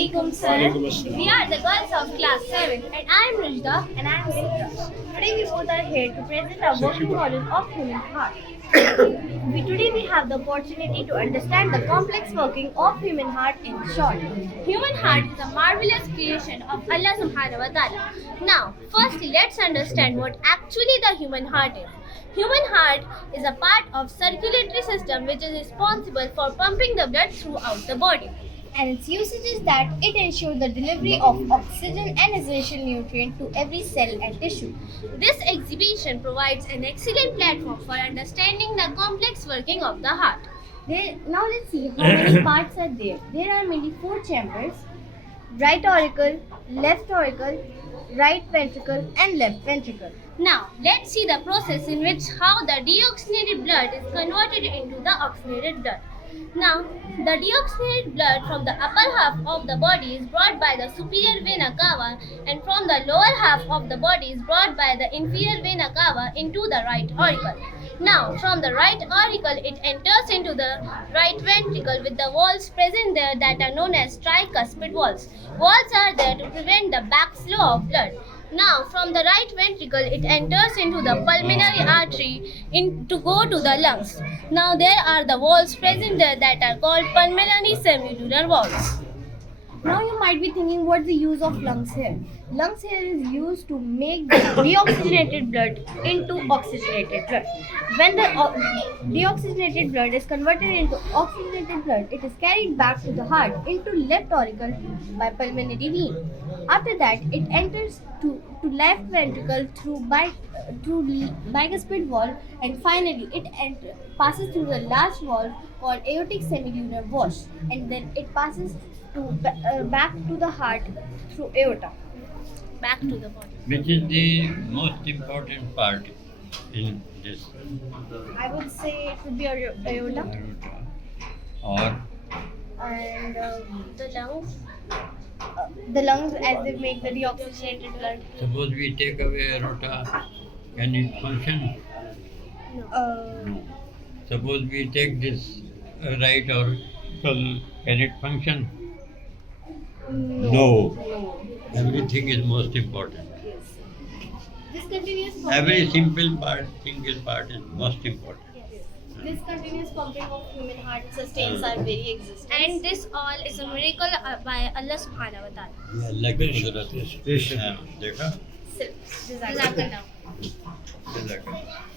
Assalamualaikum, sir. We are the girls of class 7 and I am Rujda and I am Sidra. Today we both are here to present our working model of human heart. Today we have the opportunity to understand the complex working of human heart in short. Human heart is a marvelous creation of Allah subhanahu wa ta'ala. Now, firstly let's understand what actually the human heart is. Human heart is a part of circulatory system which is responsible for pumping the blood throughout the body. And its usage is that it ensures the delivery of oxygen and essential nutrient to every cell and tissue. This exhibition provides an excellent platform for understanding the complex working of the heart. Now let's see how many parts are there. There are mainly 4 chambers: right auricle, left auricle, right ventricle and left ventricle. Now let's see the process in which how the deoxygenated blood is converted into the oxygenated blood. Now, the deoxygenated blood from the upper half of the body is brought by the superior vena cava and from the lower half of the body is brought by the inferior vena cava into the right auricle. Now, from the right auricle, it enters into the right ventricle with the valves present there that are known as tricuspid valves. Valves are there to prevent the backflow of blood. Now, from the right ventricle, it enters into the pulmonary artery to go to the lungs. Now, there are the valves present there that are called pulmonary semilunar valves. Now, you might be thinking, what's the use of lungs here? Lungs here is used to make the deoxygenated blood into oxygenated blood. When the deoxygenated blood is converted into oxygenated blood, it is carried back to the heart into left auricle by pulmonary vein. After that, it enters to left ventricle through bicuspid valve, and finally it passes through the last valve called aortic semilunar valve, and then it passes back to the heart through aorta. Back to the body. Which is the most important part in this I would say it would be aorta. aorta? Or And the lungs. The lungs, as they make the deoxygenated blood. suppose we take away aorta, can it function? No. Suppose we take this right auricle, can it function? No. Everything is most important. Yes. This continuous pumping. Every single part is most important. Yes. This continuous pumping of human heart sustains our very existence. And this all is a miracle by Allah subhanahu wa ta'ala. ये अल्लाह की कुदरत है। हाँ, देखा? Jazakallah. जज़ाकल्लाह।